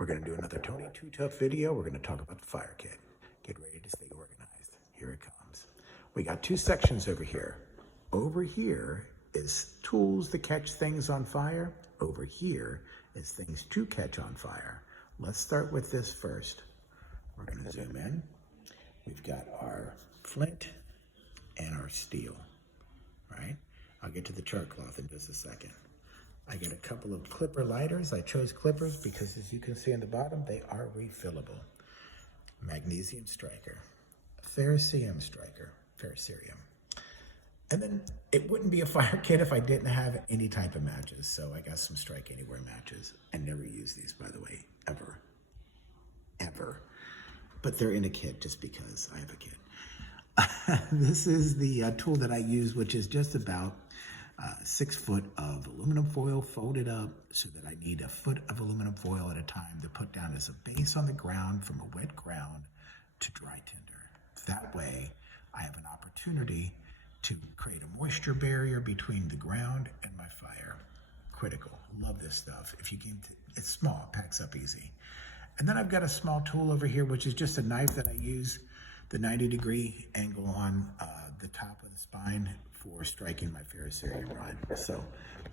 We're going to do another Tony Too Tough video. We're going to talk about the fire kit. Get ready to stay organized. Here it comes. We got two sections over here. Over here is tools to catch things on fire. Over here is things to catch on fire. Let's start with this first. We're going to zoom in. We've got our flint and our steel, right? I'll get to the chart cloth in just a second. I get a couple of clipper lighters. I chose clippers because, as you can see on the bottom, they are refillable. Magnesium striker, ferrocerium striker, ferrocerium. And then it wouldn't be a fire kit if I didn't have any type of matches. So I got some Strike Anywhere matches. I never use these, by the way, ever. But they're in a kit just because I have a kit. This is the tool that I use, which is just about 6 foot of aluminum foil folded up so that I need a foot of aluminum foil at a time to put down as a base on the ground from a wet ground to dry tinder. That way I have an opportunity to create a moisture barrier between the ground and my fire. Critical. Love this stuff. If you can, it's small, it packs up easy. And then I've got a small tool over here, which is just a knife that I use the 90-degree angle on the top of the spine for striking my ferrocerium rod. So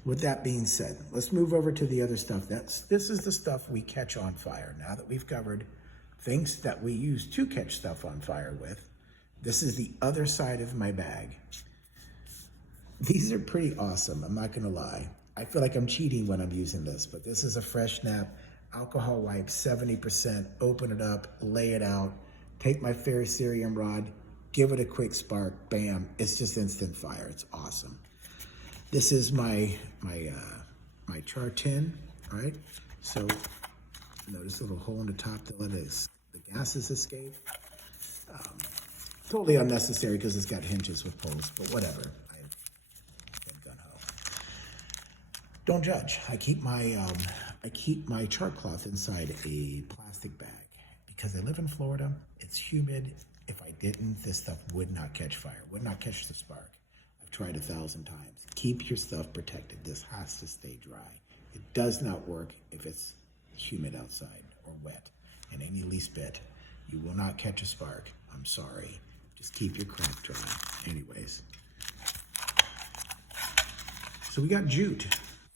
with that being said, let's move over to the other stuff. This is the stuff we catch on fire. Now that we've covered things that we use to catch stuff on fire with, this is the other side of my bag. These are pretty awesome, I'm not gonna lie. I feel like I'm cheating when I'm using this, but this is a Fresh Snap alcohol wipe, 70%, open it up, lay it out, take my ferrocerium rod, give it a quick spark, bam, it's just instant fire. It's awesome. This is my char tin, right? So notice a little hole in the top to let the gases escape. Totally unnecessary because it's got hinges with poles, but whatever. Don't judge. I keep my chart cloth inside a plastic bag because I live in Florida. It's humid. If I didn't, this stuff would not catch fire, would not catch the spark. I've tried 1,000 times. Keep your stuff protected. This has to stay dry. It does not work if it's humid outside or wet in any least bit. You will not catch a spark. I'm sorry. Just keep your crap dry. Anyways. So we got jute.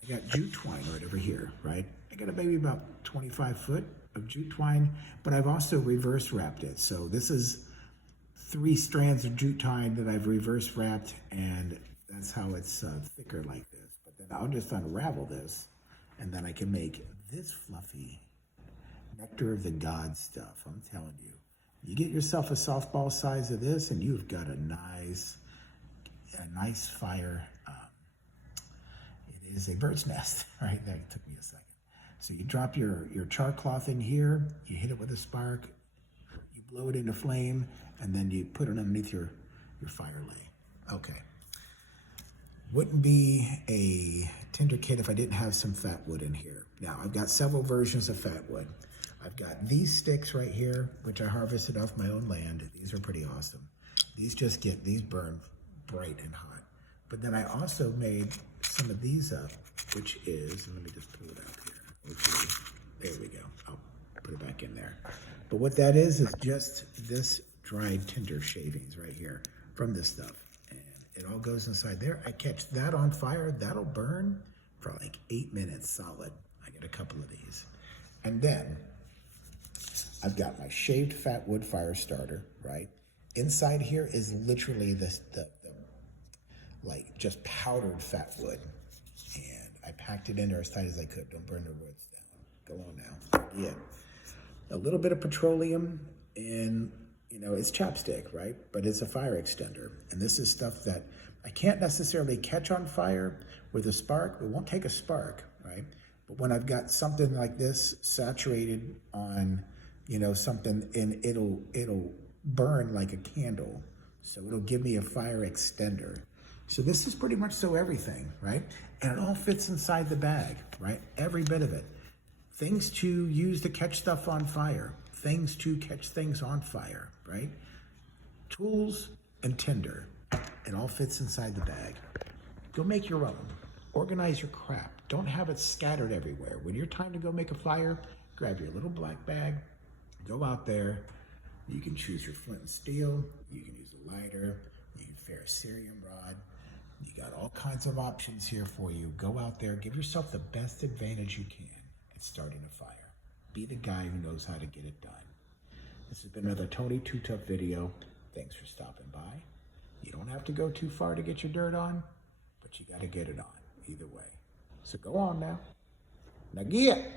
I got jute twine right over here, right? I got maybe about 25 foot of jute twine, but I've also reverse wrapped it. So this is 3 strands of jute twine that I've reverse wrapped, and that's how it's thicker like this. But then I'll just unravel this, and then I can make this fluffy nectar of the gods stuff. I'm telling you, you get yourself a softball size of this, and you've got a nice fire. It is a bird's nest, right? That took me a second. So you drop your char cloth in here, you hit it with a spark, you blow it into flame, and then you put it underneath your fire lay. Okay. Wouldn't be a tinder kit if I didn't have some fat wood in here. Now, I've got several versions of fat wood. I've got these sticks right here, which I harvested off my own land. These are pretty awesome. These burn bright and hot. But then I also made some of these up, which is, let me just pull it out here. There we go. I'll put it back in there. But what that is just this dried tinder shavings right here from this stuff. And it all goes inside there. I catch that on fire. That'll burn for like 8 minutes solid. I get a couple of these. And then I've got my shaved fat wood fire starter, right? Inside here is literally the like just powdered fat wood. And I packed it in there as tight as I could. Don't burn the woods down. Go on now. Yeah. A little bit of petroleum, and it's chapstick, right? But it's a fire extender. And this is stuff that I can't necessarily catch on fire with a spark. It won't take a spark, right? But when I've got something like this saturated on, something, and it'll burn like a candle. So it'll give me a fire extender. So this is pretty much so everything, right? And it all fits inside the bag, right? Every bit of it. Things to use to catch stuff on fire. Things to catch things on fire, right? Tools and tinder. It all fits inside the bag. Go make your own. Organize your crap. Don't have it scattered everywhere. When you're time to go make a fire, grab your little black bag, go out there. You can choose your flint and steel. You can use a lighter. You can ferrocerium rod. You got all kinds of options here for you. Go out there, give yourself the best advantage you can at starting a fire. Be the guy who knows how to get it done. This has been another Tony Too Tough video. Thanks for stopping by. You don't have to go too far to get your dirt on, but you got to get it on either way. So go on now. Now get it.